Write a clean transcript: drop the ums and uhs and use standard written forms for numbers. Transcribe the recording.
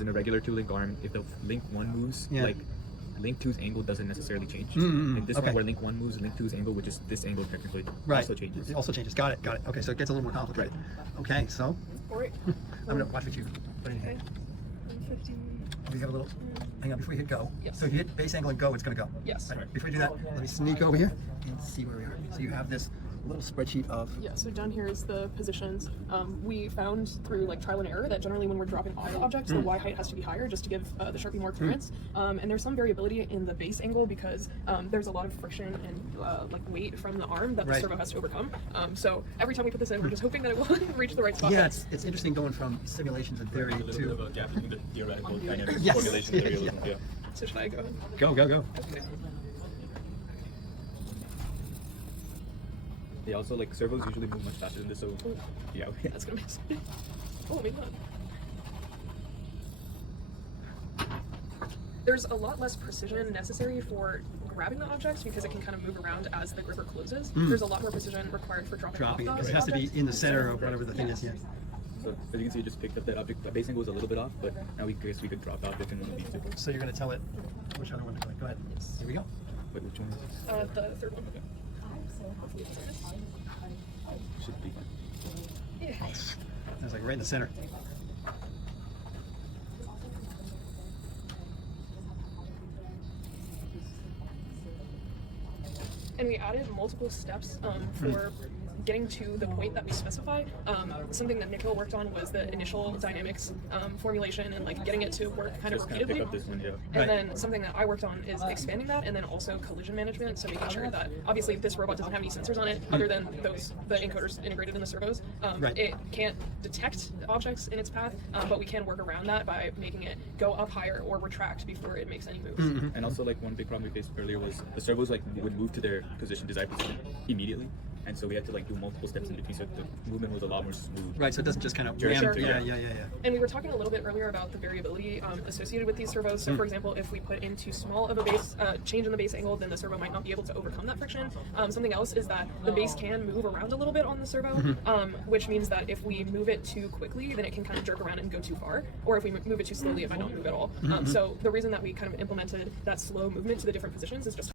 in a regular 2-link arm, if the link 1 moves, like link 2's angle doesn't necessarily change. In this one where link 1 moves, link 2's angle, which is this angle technically, also changes. It also changes. Got it. Okay, so it gets a little more complicated. Okay, so Alright. I'm gonna watch what you put in here. 150. We got a little. Hang on, before you hit go. Yes. So if you hit base angle and go, it's gonna go. Yes. Right. Before you do that, let me sneak over here and see where we are. So you have this little spreadsheet of. Yeah, so down here is the positions. We found through like trial and error that generally when we're dropping off objects, the Y height has to be higher just to give the Sharpie more clearance. And there's some variability in the base angle because there's a lot of friction and like weight from the arm that the servo has to overcome. So every time we put this in, we're just hoping that it will reach the right spot. Yeah, it's interesting going from simulations and theory A little bit of a gap between the theoretical dynamics, Yes. formulation, and realism. Yeah. So should I go ahead? Go. Okay. Yeah, also like servos usually move much faster than this, so yeah. That's gonna make sense. Oh, maybe not. There's a lot less precision necessary for grabbing the objects because it can kind of move around as the gripper closes. There's a lot more precision required for dropping off because the it has to be objects. in the center of whatever the thing is. Yeah. So as you can see, it just picked up that object. The base angle was a little bit off, but now we guess we could drop object in one of these two. So you're gonna tell it which other one to go. Go ahead. Yes. Here we go. Wait, which one is this? The third one. Okay. Hopefully it's in this. Should be fine. Yeah. It was like right in the center. And we added multiple steps for getting to the point that we specify. Something that Nico worked on was the initial dynamics formulation and like getting it to work kind of Just kind of pick repeatably. up this one, yeah. And then something that I worked on is expanding that, and then also collision management. So making sure that obviously this robot doesn't have any sensors on it other than the encoders integrated in the servos. It can't detect objects in its path, but we can work around that by making it go up higher or retract before it makes any moves. And also like one big problem we faced earlier was the servos like would move to their desired position immediately. And so we had to like do multiple steps in between, so the movement was a lot more smooth. Right, so it doesn't just kind of Sure. Yeah. And we were talking a little bit earlier about the variability associated with these servos. So for example, if we put in too small of a base change in the base angle, then the servo might not be able to overcome that friction. Something else is that the base can move around a little bit on the servo, which means that if we move it too quickly, then it can kind of jerk around and go too far. Or if we move it too slowly, it might not move at all. So the reason that we kind of implemented that slow movement to the different positions is just